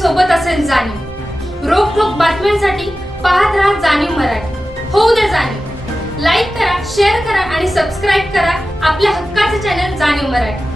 सोबत असेल जाणीव। रोखोक बातम्यांसाठी पाहत राहा जाणीव मराठी। होऊ दे जाणीव। लाईक करा, शेअर करा आणि सबस्क्राईब करा आपल्या हक्काचे चॅनल जाणीव मराठी।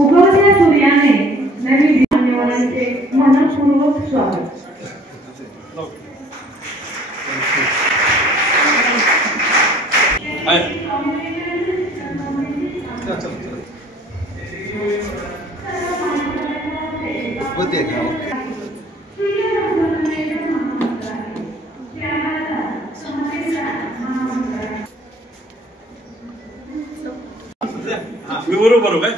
उगवत्या सूर्याने नवीन मान्यवरांचे मनपूर्वक स्वागत। मी बरोबर आहे?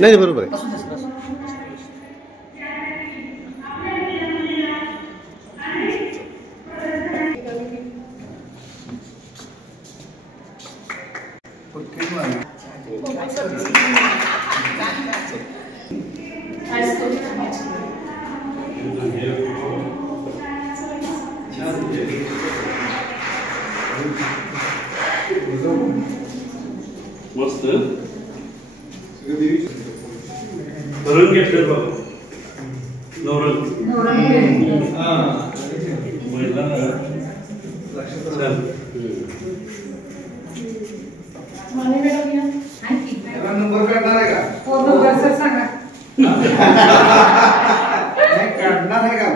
नाही बरोबर आहे। मस्त धरण घेतलं बाबा नवरन महिला नंबर काढणार आहे का? सांगा काढणार आहे का?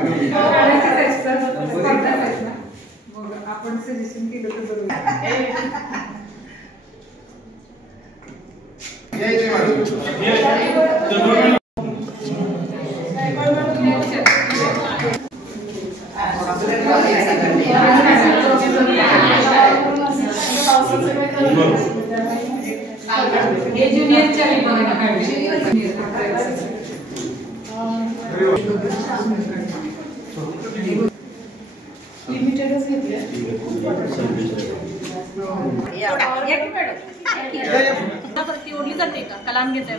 आपण सजेशन केलं तर बरोबर। हे ज्युनियरच्या लिमिटेडच घेतले। ती ओढली जाते का? कलाम घेते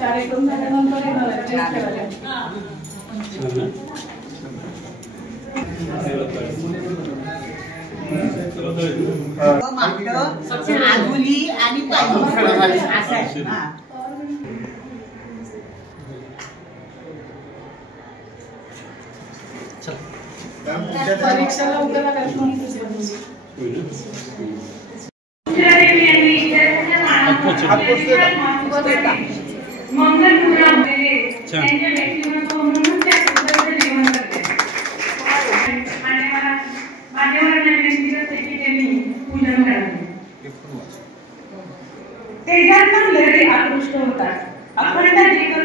कार्यक्रम झाल्यानंतर आधुली आणि परीक्षेला उद्या आकृष्ट होतात। अखंड जीवन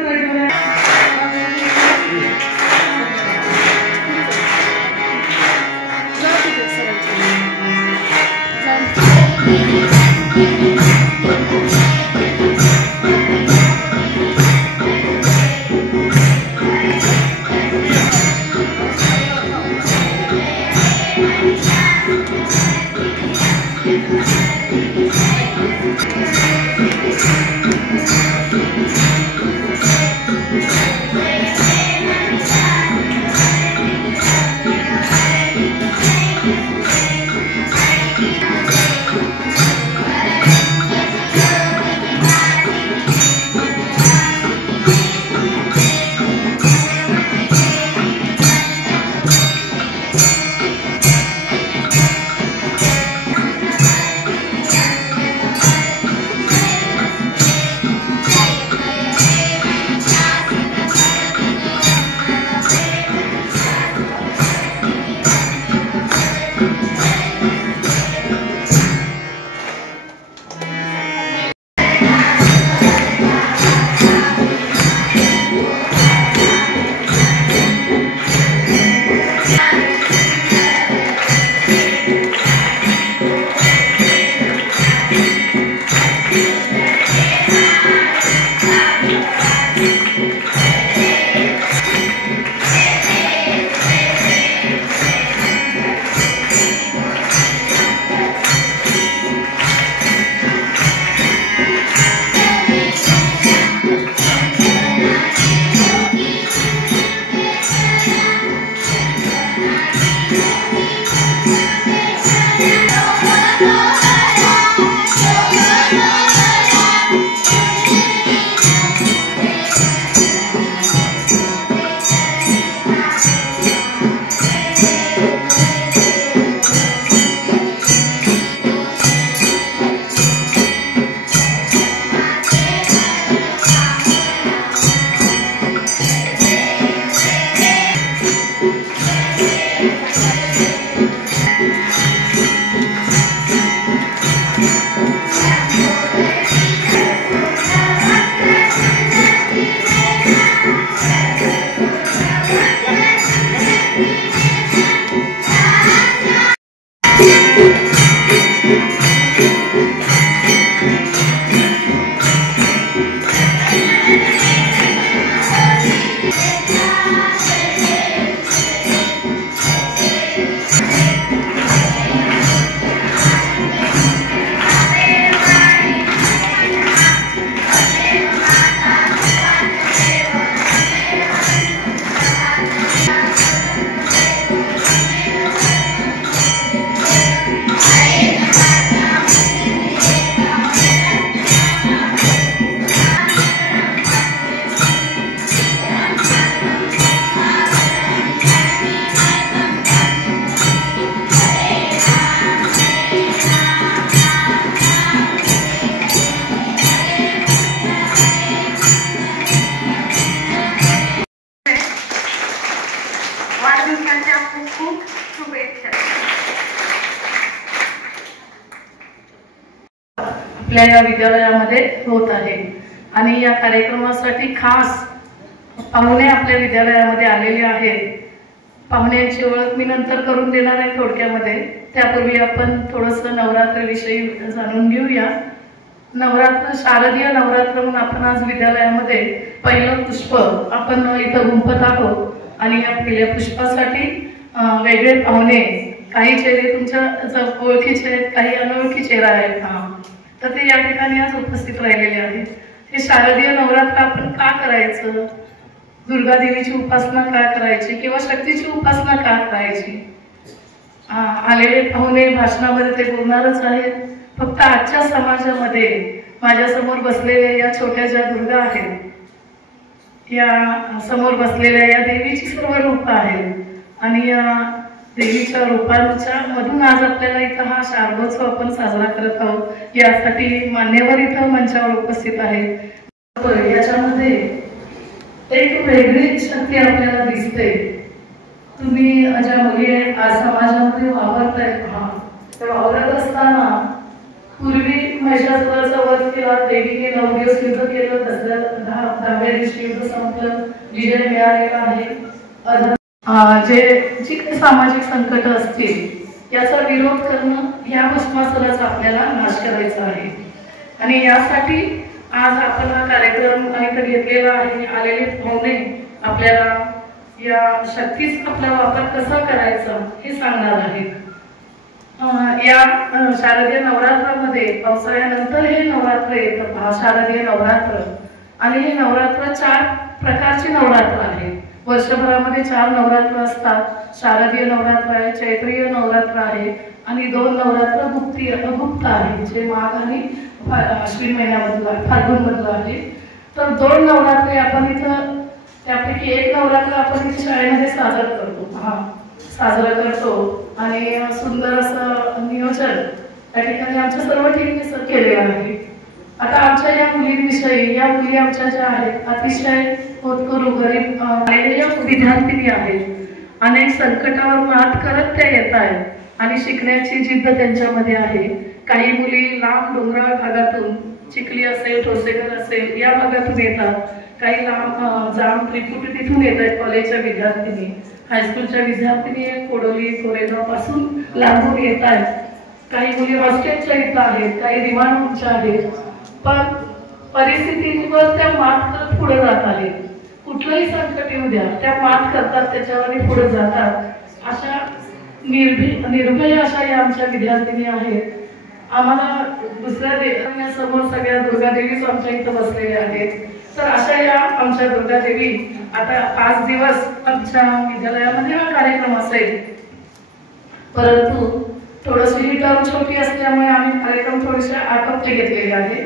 आपल्या या विद्यालयामध्ये होत आहे. आणि या कार्यक्रमासाठी खास पाहुणे आपल्या विद्यालयामध्ये आलेले आहेत. पाहुण्यांची ओळख मी नंतर करून देणार आहे थोडक्यामध्ये. त्यापूर्वी आपण थोडंसं नवरात्रविषयी जाणून घेऊया. नवरात्र, शारदीय नवरात्र म्हणून आपण आज विद्यालयामध्ये पहिलं पुष्प आपण इथं गुंफत आहोत. आणि या पहिल्या पुष्पासाठी वेगळे पाहुणे, काही चेहरे तुमच्या ओळखीचे आहेत, काही अनोळखी चेहरा आहेत, तर ते या ठिकाणी आज उपस्थित राहिलेले आहेत. हे शारदीय नवरात्र आपण का करायचं, दुर्गा देवीची उपासना का करायची किंवा शक्तीची उपासना का करायची, आलेले पाहुणे भाषणामध्ये ते बोलणारच आहेत. फक्त आजच्या समाजामध्ये माझ्यासमोर बसलेल्या या छोट्या ज्या दुर्गा आहेत, या समोर बसलेल्या या देवीची सर्व रूपं आहेत. आणि या देवीच्या रूपांच्या मधून आज आपल्याला इथं हा शारदोत्सव आपण साजरा करत आहोत. यासाठी मान्यवर इथं मंचावर उपस्थित आहेत. याच्यामध्ये एक वेगळी शक्ती आपल्याला दिसते. तुम्ही ज्या मुली आहेत आज समाजामध्ये वावरतायत, त्या वावरत असताना पूर्वी महिषासुराचा वध केला, देवीने 9 दिवस युद्ध केलं, तसं 10व्या दिवशी युद्ध संपलं, विजय मिळालेला आहे. जी काही सामाजिक संकट असतील याचा विरोध करणं, या भस्मासुराचा आपल्याला नाश करायचा आहे. आणि यासाठी आज आपण हा कार्यक्रम इथं घेतलेला आहे. आलेले पाहुणे आपल्याला या शक्तीचा आपला वापर कसा करायचा हे सांगणार आहेत. या शारदीय नवरात्रामध्ये पावसाळ्यानंतर हे नवरात्र येतं, शारदीय नवरात्र. आणि हे नवरात्र 4 प्रकारचे नवरात्र आहेत. वर्षभरामध्ये 4 नवरात्र असतात. शारदीय नवरात्र आहे, चैत्रीय नवरात्र आहे आणि 2 नवरात्र गुप्त आहे, जे माघ आणि अश्विन महिन्यामधलं, फाल्गुन मधलं आहे. तर 2 नवरात्रे आपण इथं, त्यापैकी 1 नवरात्र आपण इथे शाळेमध्ये साजरा करतो. आणि सुंदर असं नियोजन त्या ठिकाणी आमच्या सर्व टीमने केलेलं आहे. आता आमच्या या मुलींविषयी, या मुली आमच्या ज्या आहेत अतिशय होतकरू गरीब विद्यार्थिनी आहेत. अनेक संकटावर मात करत त्या येत आहेत आणि शिकण्याची जिद्द त्यांच्यामध्ये आहे. काही मुली लांब डोंगराळ भागातून, चिखली असेल, ठोसेघर असेल, या भागातून येतात. काही लांब जाम त्रिकुट तिथून येत आहेत कॉलेजच्या विद्यार्थिनी, हायस्कूलच्या विद्यार्थिनी कोडोली, कोरेगाव पासून लांबून येत आहेत. काही मुली हॉस्टेलच्या इथं आहेत, काही रिमांडच्या आहेत. पण परिस्थितीवर त्या मात करत पुढे जात आहेत. कुठलंही संकट येऊ द्या, त्या मात करतात, त्याच्यावर पुढे जातात. अशा निर्भय अशा या आमच्या विद्यार्थिनी आहेत. आम्हाला दुसऱ्या देशासमोर सगळ्या दुर्गादेवीच आमच्या इथं बसलेल्या आहेत. तर अशा या आमच्या दुर्गादेवी, आता 5 दिवस आमच्या विद्यालयामध्ये हा कार्यक्रम असेल. परंतु थोडंसं ही टर्म छोटी असल्यामुळे आम्ही कार्यक्रम थोडेसे आटोपते घेतलेले आहे.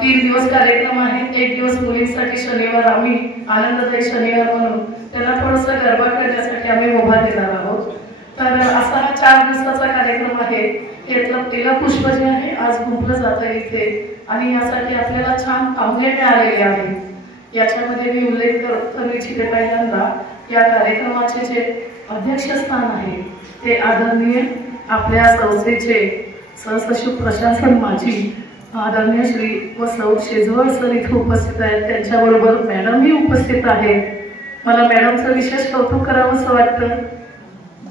3 दिवस कार्यक्रम आहे. 1 दिवस मुलींसाठी शनिवार आम्ही आनंददायी शनिवार म्हणून त्यांना थोडंसं गरबा करण्यासाठी आम्ही उभा देणार आहोत. तर असा हा 4 दिवसाचा कार्यक्रम आहे. यातलं पहिलं पुष्प जे आहे आज गुंफलं जातं इथे. आणि यासाठी आपल्याला छान पाहुणे मिळालेले आहेत. याच्यामध्ये मी उल्लेख करू इच्छिते पहिल्यांदा या कार्यक्रमाचे जे अध्यक्षस्थान आहे ते आदरणीय आपल्या संस्थेचे सहसचिव प्रशासन माजी आदरणीय श्री व सौ शेजवळ सर इथे उपस्थित आहेत. त्यांच्याबरोबर मॅडमही उपस्थित आहेत. मला मॅडमचं विशेष कौतुक करावं असं वाटतं.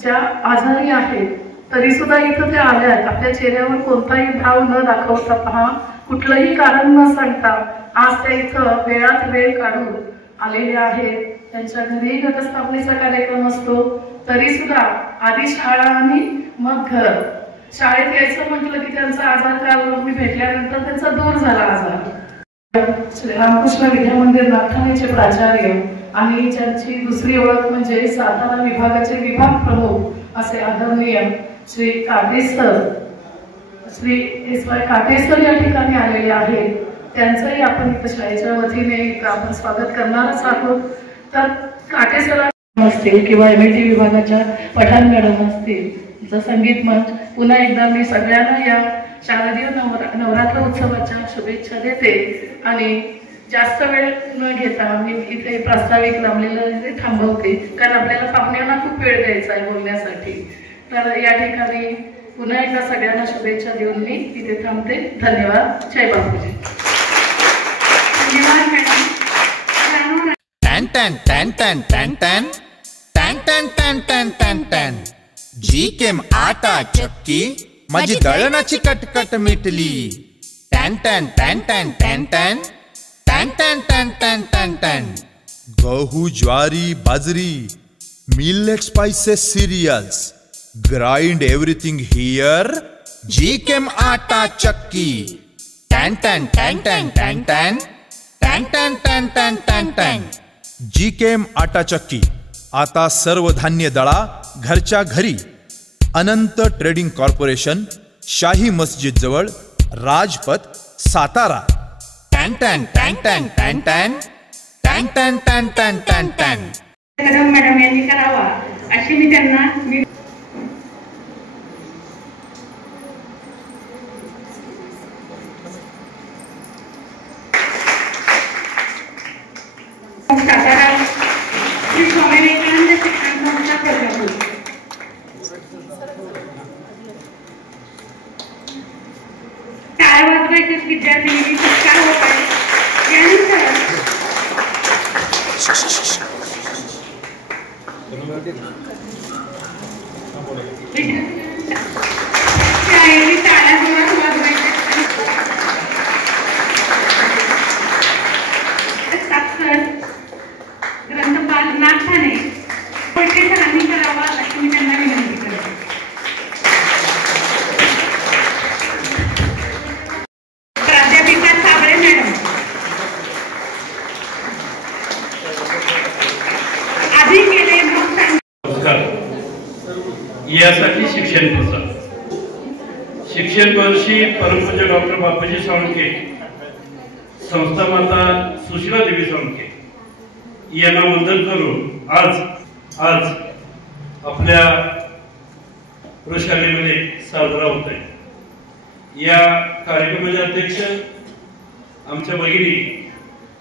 ज्या आजारी आहेत तरी सुद्धा इथं त्या आल्या आहेत. आपल्या चेहऱ्यावर कोणताही भाव न दाखवता, कुठलंही कारण न सांगता आज त्या इथं वेळात वेळ काढून आलेल्या आहेत. त्यांच्या घरी घटस्थापनेचा कार्यक्रम असतो तरी सुद्धा आधी शाळा आणि मग घर. शाळेत यायचं म्हटलं की त्यांचा आजार काल मी भेटल्यानंतर त्यांचा दूर झाला आजार. श्री रामकृष्ण विद्या मंदिर नागठाणेचे प्राचार्य आणि ज्यांची दुसरी ओळख म्हणजे सातारा विभागाचे विभाग प्रमुख असे आदरणीय श्री काटेसर, श्री एस.वाय. काटेसर या ठिकाणी आलेले आहेत. त्यांचंही आपण इथं शाळेच्या वतीने आपण स्वागत करणारच आहोत. तर काटेसर असतील किंवा MIT विभागाच्या पठाण मॅडम असतील, संगीत मंच, पुन्हा एकदा मी सगळ्यांना या शारदीय नवरात्र उत्सवाच्या शुभेच्छा देते. आणि जास्त वेळ न घेता मी इथे प्रास्ताविक लावलेलं थांबवते, कारण आपल्याला पाहुण्यांना खूप वेळ द्यायचा आहे बोलण्यासाठी. तर या ठिकाणी पुन्हा एकदा सगळ्यांना शुभेच्छा देऊन मी तिथे थांबते. धन्यवाद. जय बापूजी. धन्यवाद मॅडम. टॅन टॅन टॅन टॅन टॅन टॅन टॅन टॅन टॅन टॅन टॅन जी केम आटा चक्की माझी दळणाची कटकट मिटली. टॅन टॅन टॅन टॅन टॅन टॅन टॅन टॅन टॅन टॅन टॅन टॅन गहू ज्वारी बाजरी millet spices cereals grind everything here जी केम आटा चक्की. टॅन टॅन टॅन टॅन टॅन टॅन टॅन टॅन टॅन टॅन टॅन टॅन जी केम आटा चक्की. आता सर्व धान्य दळा घरच्या घरी. अनंत ट्रेडिंग कॉर्पोरेशन, शाही मस्जिद जवळ, राजपथ, सातारा. टॅन टॅन टॅन टॅन टॅन टॅन टॅन टॅन टॅन टॅन टॅन टॅन. कदम मॅडम यांनी करावा अशी मी त्यांना सातारा श्री स्वामी विवेकानंद शिक्षण संस्था प्रकल्प टाळ्या वाजवायचे विद्यार्थी सत्कार होत आहे. यानंतर ग्रंथपाल नाथाने सरांनी करावा अशी मी त्यांना विनंती करते. प्राध्यापिका साबळे मॅडम आधी केले मग नमस्कार. यासाठी शिक्षण पुस्तक शिक्षण वर्षी परमपूज्य डॉक्टर बापूजी साळुंखे, संस्था माता सुशीला देवी साळुंखे यांना वंदन करून आज आपल्या प्रशालेमध्ये साजरा होत आहे. या कार्यक्रमाचे अध्यक्ष आमच्या भगिनी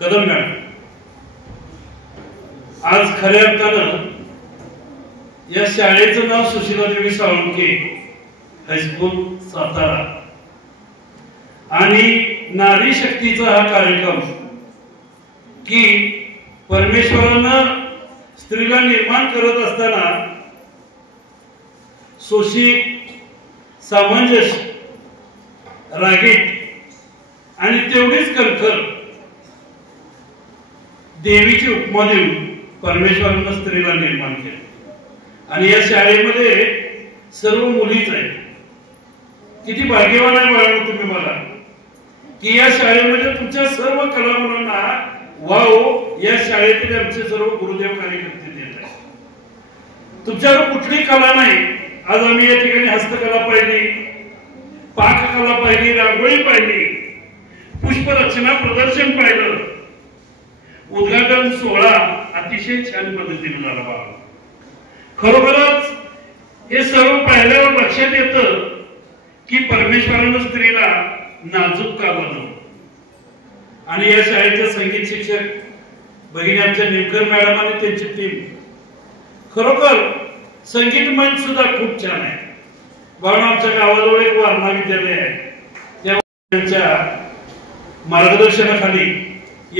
कदम मॅडम. आज खऱ्या अर्थानं या शाळेचं नाव सुशीला देवी साळुंखे हायस्कूल सातारा आणि नारी शक्तीचा हा कार्यक्रम की परमेश्वरानं स्त्रीला निर्माण करत असताना सोशिक, सामंजस्य, रागीट आणि तेवढीच कणखर देवीची उपमा देऊन परमेश्वरानं स्त्रीला निर्माण केलं. आणि या शाळेमध्ये सर्व मुलीच आहेत. किती भाग्यवान आहे बाळांनो तुम्ही मला की या शाळेमध्ये तुमच्या सर्व कला मुलांना वाव या शाळेतील आमचे सर्व गुरुदेव कार्यकर्ते देत आहेत. तुमच्याकडे कुठली कला नाही. आज आम्ही या ठिकाणी हस्तकला पाहिली, पाककला पाहिली, रांगोळी पाहिली, पुष्परचना प्रदर्शन पाहिलं. उद्घाटन सोहळा अतिशय छान पद्धतीने झाला बाबा. खरोखरच हे सर्व पाहिल्यावर लक्षात येतं की परमेश्वरानं स्त्रीला नाजूक का बनवलं. आणि या शाळेचे संगीत शिक्षक भगिनी आमच्या निमकर मॅडम आणि त्यांची टीम खरोखर संगीत मंच सुद्धा खूप छान आहे. म्हणून आमच्या गावाजवळ एक वारणा विद्यालय आहे. त्या मार्गदर्शनाखाली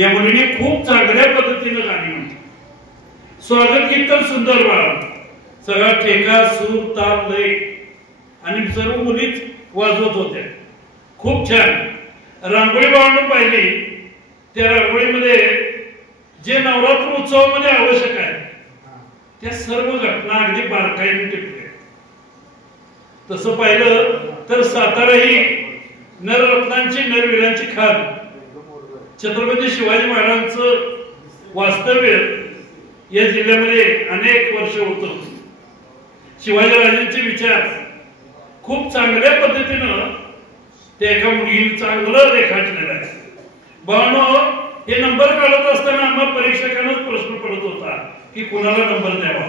या मुलीने खूप चांगल्या पद्धतीने गाणी म्हणली. स्वागत गीत तर सुंदर बाळा. सगळा ठेका, सूर, ताल, लय आणि सर्व मुलीच वाजवत होत्या. खूप छान. रांगोळी बाळांना पाहिली. त्या रांगोळीमध्ये जे नवरात्र उत्सवामध्ये आवश्यक आहे त्या सर्व घटना अगदी बारकाईने टिपल्या. तसं पाहिलं तर सातारा ही नररत्नांची, नरवीरांची खाण, छत्रपती शिवाजी महाराजांचं वास्तव्य या जिल्ह्यामध्ये अनेक वर्ष होतं. शिवाजीराजांचे विचार खूप चांगल्या पद्धतीनं त्या एका मुलीने चांगलं रेखाटलेलं आहे. भावनो हे नंबर काढत असताना आम्हाला परीक्षकांनाच प्रश्न पडत होता की कुणाला नंबर द्यावा.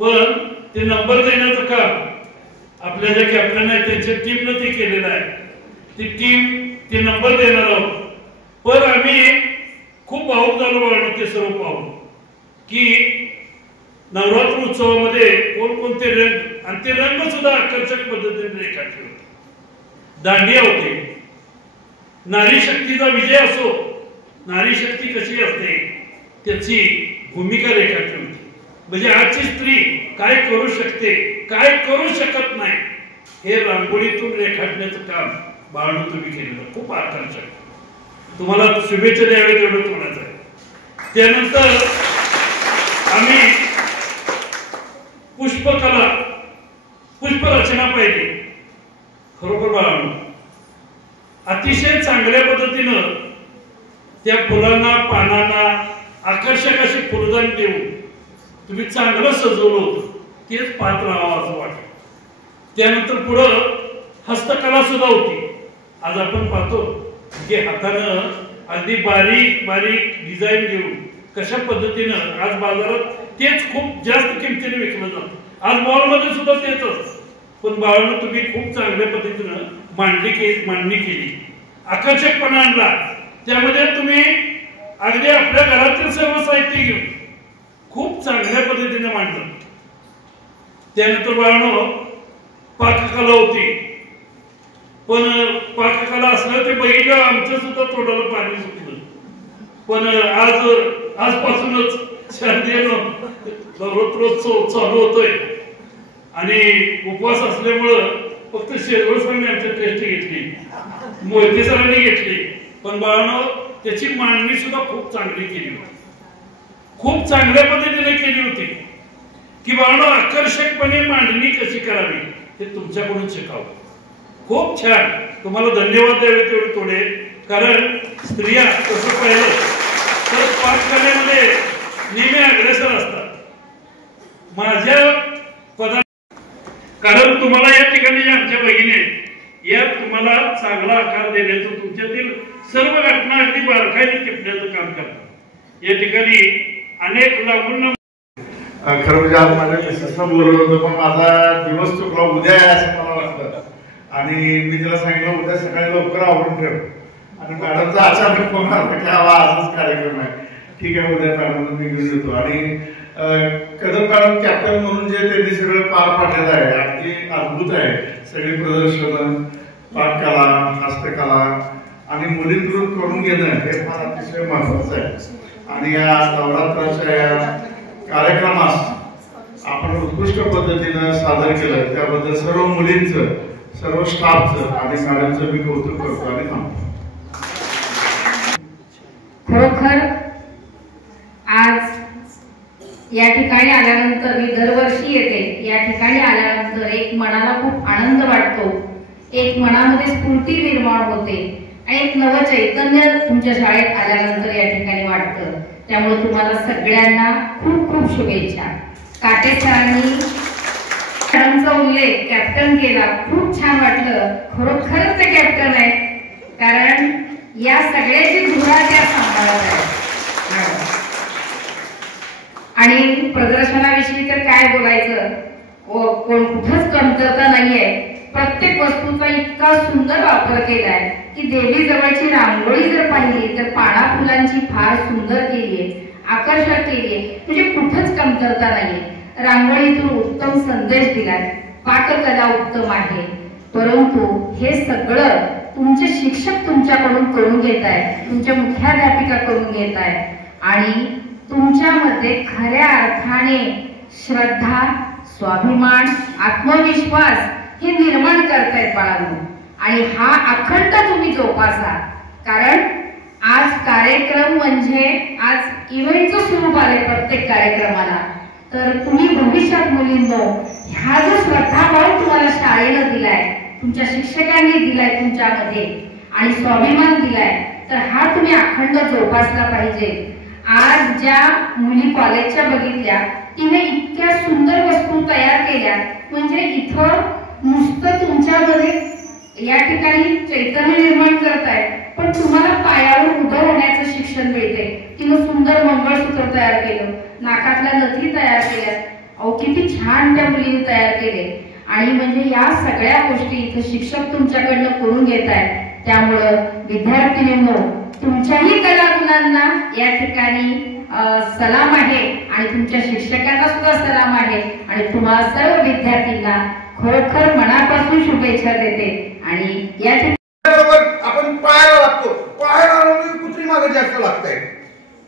पण ते नंबर देण्याचं काम आपल्या ज्या कॅप्टन आहेत त्यांच्या टीमनं ते केलेलं आहे. ती टीम ते नंबर देणार आहोत. पण आम्ही खूप भावुक झालो बाळांनो ते सर्व पाहून की नवरात्र उत्सवामध्ये कोणकोणते रंग आणि ते रंग सुद्धा आकर्षक पद्धतीने रेखाटले होते. दांडिया होते, नारी शक्तीचा विजय असो, नारी शक्ती कशी असते त्याची भूमिका रेखाटली होती. म्हणजे आजची स्त्री काय करू शकते, काय करू शकत नाही, हे रांगोळीतून रेखाटण्याचं काम बाळू तुम्ही केलेलं खूप आकर्षक. तुम्हाला शुभेच्छा द्याव्या तेवढं म्हणायचं आहे. त्यानंतर आम्ही पुष्पकला, पुष्परचना पाहिली. खरोखर बाळांनो अतिशय चांगल्या पद्धतीनं त्या फुलांना, पानांना आकर्षक अशी फुलदान देऊन तुम्ही चांगलं सजवलं होतं. तेच पाहत राहावं असं वाटतं. त्यानंतर पुढं हस्तकला सुद्धा होती. आज आपण पाहतो की हातानं अगदी बारीक बारीक डिझाईन घेऊन कशा पद्धतीनं आज बाजारात तेच खूप जास्त किमतीने विकलं जातं. आज मॉलमध्ये सुद्धा तेच असतं. पण बाळानं तुम्ही खूप चांगल्या पद्धतीनं मांडणी केली, आकर्षकपणा आणला. त्यामध्ये तुम्ही अगदी आपल्या घरातील सर्व साहित्य घेऊन खूप चांगल्या पद्धतीने मांडलं. त्यानंतर बाळानो पाककला होती. पण पाककला असलं ते बघितलं आमचं सुद्धा तोंडाला पाणी सुटलं. पण आजपासूनच शारदीय नवरात्रोत्सव चालू होतोय आणि उपवास असल्यामुळं फक्त शेरवळसरांनी आमच्या टेस्ट घेतली, मोहिते सरांनी घेतली. पण बाळानो त्याची मांडणी सुद्धा खूप चांगली केली होती, खूप चांगल्या पद्धतीने केली होती. की बाळानो आकर्षकपणे मांडणी कशी करावी हे तुमच्याकडून शिकावं. खूप छान. तुम्हाला धन्यवाद द्यावे तेवढे थोडे. कारण स्त्रिया तसं पाहिलं तर पाककलेमध्ये नेहमी अग्रेसर असतात. माझ्या कारण तुम्हाला या ठिकाणी आमच्या भगिनी या तुम्हाला चांगला आकार देण्याचं, तुमच्यातील सर्व घटना अगदी बारकाईने टिपण्याचं काम करतात. या ठिकाणी अनेक लागून खरं म्हणजे आज माझ्या मिसेसला बोलवलं होतं, पण माझा दिवस चुकला. उद्या आहे असं मला वाटतं आणि मी तिला सांगितलं उद्या सकाळी लवकर आवरून ठेव. आणि मॅडमचा अचानक फोन आला की आजच कार्यक्रम आहे. ठीक आहे उद्या मॅडम मी घेऊन येतो. आणि कदम मॅडम कॅप्टन म्हणून जे त्यांनी सगळं पार पाडलेलं आहे अगदी अद्भुत आहे. सगळी प्रदर्शनं, पाककला, हस्तकला आणि मुलींकडून करून घेणं हे फार अतिशय महत्वाचं आहे. आणि या नवरात्राच्या कार्यक्रमास आपण उत्कृष्ट पद्धतीनं सादर केलं त्याबद्दल सर्व मुलींचं, सर्व स्टाफचं आणि मॅडमचं मी कौतुक करतो आणि थांबतो. खरोखर आज या ठिकाणी आल्यानंतर, मी दरवर्षी येते, या ठिकाणी आल्यानंतर एक मनाला खूप आनंद वाटतो, एक मनामध्ये स्फूर्ती निर्माण होते आणि एक नवं चैतन्य तुमच्या शाळेत आल्यानंतर या ठिकाणी वाटतं. त्यामुळे तुम्हाला सगळ्यांना खूप खूप शुभेच्छा. काटे सरांनी मॅडमचा उल्लेख कॅप्टन केला, खूप छान वाटलं. खरोखरच ते कॅप्टन आहेत, कारण या सगळ्याची धुरा त्या सांभाळत आहेत. आणि प्रदर्शनाविषयी तर काय बोलायचं, कुठंच कमतरता नाहीये. प्रत्येक वस्तूचा इतका सुंदर वापर केलाय की देवी जवळची रांगोळी जर पाहिली तर पाना फुलांची फार सुंदर केलीये, आकर्षक केलीये. म्हणजे कुठंच कमतरता नाहीये. रांगोळीतून उत्तम संदेश दिलाय, पाककला उत्तम आहे. परंतु हे सगळं तुमचे शिक्षक तुमच्याकडून करून घेत आहेत, तुमच्या मुख्याध्यापिका करून घेत आहेत आणि तुमच्यामध्ये खऱ्या अर्थाने श्रद्धा, स्वाभिमान, आत्मविश्वास हे निर्माण करतायत बाळांनो. आणि हा अखंड तुम्ही जोपासा. कारण आज कार्यक्रम म्हणजे आज इव्हेंटचं स्वरूप आलंय प्रत्येक कार्यक्रमाला. तर तुम्ही भविष्यात मुलींनो ह्या जो श्रद्धाभाव तुम्हाला शाळेनं दिलाय, तुमच्या शिक्षकांनी दिलाय तुमच्यामध्ये आणि स्वाभिमान दिलाय, तर हा तुम्ही अखंड जोपासला पाहिजे. आज ज्या मुली कॉलेजच्या बघितल्या तिने इतक्या सुंदर वस्तू तयार केल्या. म्हणजे इथं नुसतं तुमच्यामध्ये या ठिकाणी चैतन्य निर्माण करताय, पण तुम्हाला पायावर उभं राहण्याचं शिक्षण मिळते. तिनं सुंदर मंगळसूत्र तयार केलं, नाकातल्या नथी तयार केल्या. अहो किती छान त्या मुलीने तयार केले. आणि म्हणजे या सगळ्या गोष्टी इथं शिक्षक तुमच्याकडनं करून घेत आहेत. त्यामुळं विद्यार्थिनींनो तुमच्याही कलागुणांना या ठिकाणी सलाम आहे आणि तुमच्या शिक्षकांना सुद्धा सलाम आहे आणि तुम्हाला सर्व विद्यार्थ्यांना खरोखर मनापासून शुभेच्छा देते. आणि या आपण पाहायला लागतो, पाहायला कुत्री मागे जास्त लागतंय.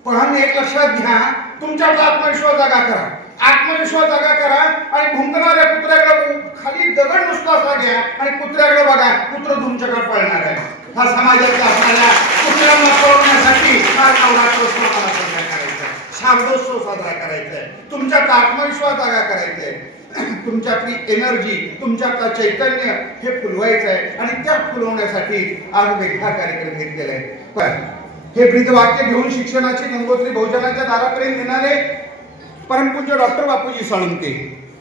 पण एक लक्षात घ्या, तुमच्याचा आत्मविश्वास जागा करा, आत्मविश्वास जागा करा आणि भुंकणाऱ्या कुत्र्याकडे खाली दगड नुसता असा घ्या आणि कुत्र्याकडे बघा, कुत्र तुमच्याकडे पळणार आहे. हा समाजातल्या आपल्याला कुत्र्यांना पळवण्यासाठी हा नवरात्रोत्सव साजरा करायचा आहे, शारदोत्सव साजरा करायचा आहे. तुमच्यात आत्मविश्वास जागा करायचा आहे, तुमच्यातली एनर्जी, तुमच्यातलं चैतन्य हे फुलवायचं आहे आणि त्या फुलवण्यासाठी आज वेगळा कार्यक्रम घेतलेला आहे. हे ब्रीदवाक्य घेऊन शिक्षणाची गंगोत्री बहुजनांच्या दारापर्यंत येणारे परमपूज्य डॉक्टर बापूजी साळुंके,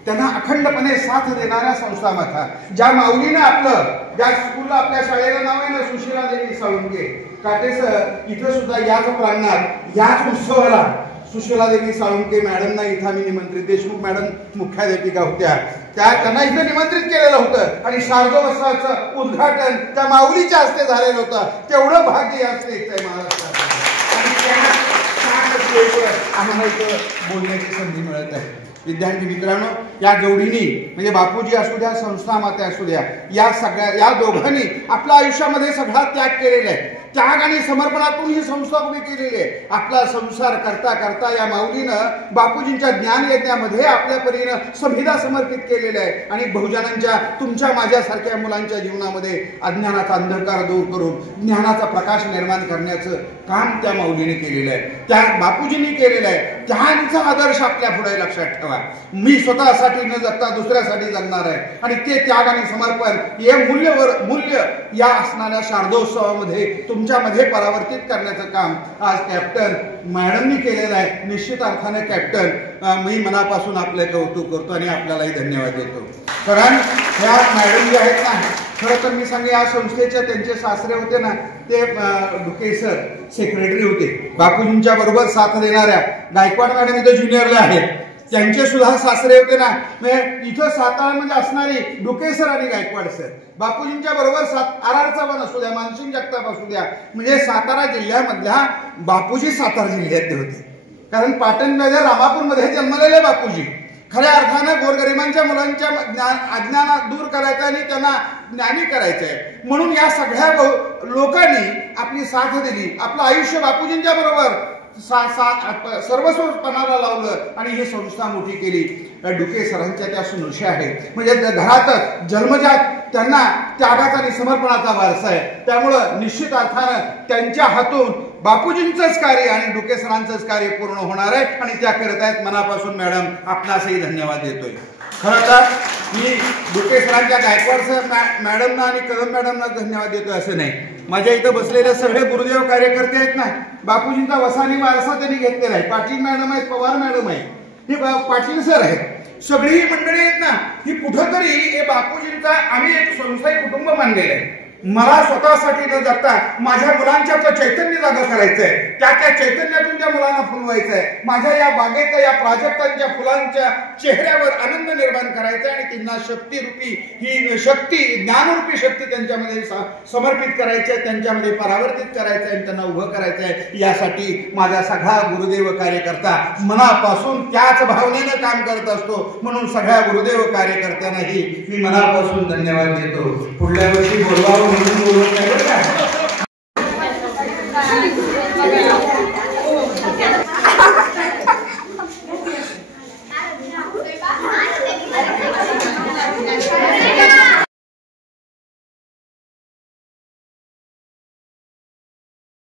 त्यांना अखंडपणे साथ देणाऱ्या संस्था माथा, ज्या माऊलीने आपलं, ज्या स्कूलला आपल्या शाळेला नाव आहे ना सुशीला देवी साळुंके काटेसर, इथं सुद्धा याच प्रांगणात याच उत्सवाला सुशीला देवी साळुंके मॅडमना इथं आम्ही निमंत्रित, देशमुख मॅडम मुख्याध्यापिका होत्या, त्यांना इथं निमंत्रित केलेलं होतं आणि शारदोत्सवाचं उद्घाटन त्या माऊलीच्या हस्ते झालेलं होतं. तेवढं भाग्य या स्टेजचं आहे महाराष्ट्रात आणि त्या आम्हाला इथं बोलण्याची संधी मिळत आहे. विद्यार्थी मित्रांनो, या जोडीनी म्हणजे बापूजी असू द्या, संस्था माते असू द्या, या सगळ्या या दोघांनी आपल्या आयुष्यामध्ये सगळा त्याग केलेला आहे. त्याग आणि समर्पणातून ही संस्था उभी केलेली आहे. आपला संसार करता करता या माऊलीनं बापूजींच्या ज्ञान यज्ञामध्ये आपल्या परीनं संविधा समर्पित केलेलं आहे आणि बहुजनांच्या, तुमच्या माझ्यासारख्या मुलांच्या जीवनामध्ये अज्ञानाचा अंधकार दूर करून ज्ञानाचा प्रकाश निर्माण करण्याचं काम त्या माऊलीने केलेलं आहे, त्या बापूजींनी केलेलं आहे. त्यांचा आदर्श आपल्या पुढे लक्षात ठेवा. मी स्वतःसाठी न जगता दुसऱ्यासाठी जगणार आहे आणि ते त्याग आणि समर्पण हे मूल्य या असणाऱ्या शारदोत्सवामध्ये तुमच्यामध्ये परावर्तित करण्याचं काम आज कॅप्टन मॅडमनी केलेलं आहे. निश्चित अर्थाने कॅप्टन मी मनापासून आपले कौतुक करतो आणि आपल्यालाही धन्यवाद देतो. कारण ह्या मॅडम जे आहेत ना, खरं तर मी सांगे या संस्थेचे त्यांचे सासरे होते ना, ते डुके सर सेक्रेटरी होते, बापूजींच्या बरोबर साथ देणाऱ्या. गायकवाड मॅडम इथं ज्युनियरला आहेत, त्यांचे सुद्धा सासरे होते ना. इथं सातारामध्ये असणारी डुके सर आणि गायकवाड सर बापूजींच्या बरोबर आरारचा पण असू द्या, मानसिंग जगताप असू द्या, म्हणजे सातारा जिल्ह्यामधल्या बापूजी सातारा जिल्ह्यातले होते. कारण पाटणमध्ये रामापूरमध्ये जन्मलेले बापूजी खऱ्या अर्थानं गोरगरिबांच्या मुलांच्या अज्ञान दूर करायचं आणि त्यांना ज्ञानी करायचं आहे. म्हणून या सगळ्या लोकांनी आपली साथ दिली, आपलं आयुष्य बापूजींच्या बरोबर सर्वस्व पणाला लावलं आणि ही संस्था मोठी केली. डुके सरांच्या त्या सुनुष्या आहेत, म्हणजे घरातच जन्मजात त्यांना त्यागाचा आणि समर्पणाचा वारसा आहे. त्यामुळं निश्चित अर्थानं त्यांच्या हातून बापूजींचंच कार्य आणि डुके सरांचंच कार्य पूर्ण होणार आहे आणि त्या करत आहेत. मनापासून मॅडम आपणासही धन्यवाद देतोय. खरं तर मी डुके सरांच्या गायकवाड सर मॅडमना आणि कदम मॅडमना धन्यवाद देतोय असं नाही. माझ्या इथं बसलेले सगळे गुरुदेव कार्यकर्ते आहेत ना, बापूजींचा वसानी वारसा त्यांनी घेतलेला आहे. पाटील मॅडम आहेत, पवार मॅडम आहे, हे पाटील सर आहेत, सगळी मंडळी आहेत ना, ही कुठंतरी हे बापूजींचा आम्ही एक संस्थायी कुटुंब मानलेलं आहे. मला स्वतःसाठी न जगता माझ्या मुलांच्या चैतन्य जागा करायचंय, त्या चैतन्यातून त्या मुलांना फुलवायचंय. माझ्या या बागेत या प्राजक्तांच्या फुलांच्या चेहऱ्यावर आनंद निर्माण करायचा आणि त्यांना शक्तीरूपी ही शक्ती, ज्ञानरूपी शक्ती त्यांच्यामध्ये समर्पित करायची आहे, त्यांच्यामध्ये परावर्तित करायचं आहे, त्यांना उभं करायचं आहे. यासाठी माझा सगळा गुरुदेव कार्यकर्ता मनापासून त्याच भावनेनं काम करत असतो. म्हणून सगळ्या गुरुदेव कार्यकर्त्यांनाही मी मनापासून धन्यवाद देतो. पुढल्या वर्षी बोलवावं म्हणून बोलवत नाही बरं का.